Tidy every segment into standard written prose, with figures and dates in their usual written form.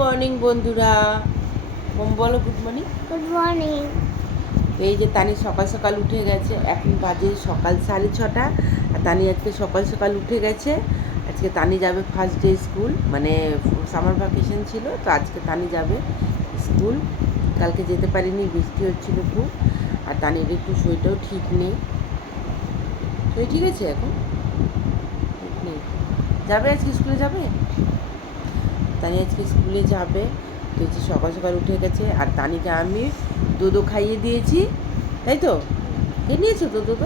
Morning বন্ধুরা, বলো good morning. Good morning. এই যে তানি সকাল সকাল উঠে গেছে, এখন বাজে সকাল 6:30। আর তানি আজকে সকাল সকাল উঠে গেছে। আজকে তানি যাবে ফার্স্ট ডে স্কুল, মানে সামার ভ্যাকেশন ছিল তো আজকে তানি যাবে স্কুল। কালকে যেতে পারিনি, বৃষ্টি হচ্ছিল খুব। আর তানির একটু শরীরটাও ঠিক নেই। শরীর ঠিক আছে এখন? ঠিক নেই। যাবে আজকে স্কুলে যাবে? তানি আজকে স্কুলে যাবে। তো হচ্ছে সকাল সকাল উঠে গেছে। আর তানিকে আমি দুধও খাইয়ে দিয়েছি, তাই তো? খেয়ে নিয়েছো তো দুধ?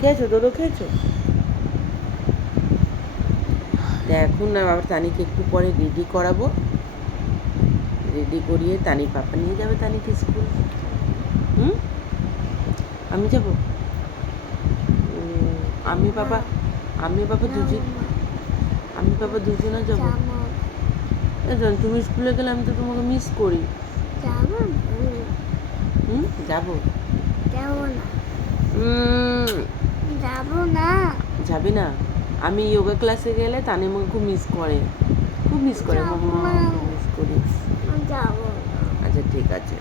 খেয়েছো? দুধও খেয়েছো? তা এখন না আবার তানিকে একটু পরে রেডি করাবো। রেডি করিয়ে তানির পাপা নিয়ে যাবে তানিকে স্কুল। আমি যাব? আমি বাবা আমি বাবা দুজন আমি বাবা দুজনে যাবো। তুমি স্কুলে গেলে আমি তো তোমাকে মিস করি। যাবো। যাবো না। যাবি না? আমি যোগা ক্লাসে গেলে তানি আমাকে খুব মিস করে, খুব মিস করে। মামা মিস করি। যাবো। আচ্ছা ঠিক আছে,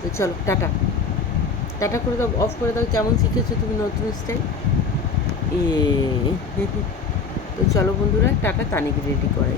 তো চলো টাটা। টাটা করে দাও, অফ করে দাও। কেমন শিখেছো তুমি নতুন স্টাইল? তো চলো বন্ধুরা, টাটা। তানিকে রেডি করে।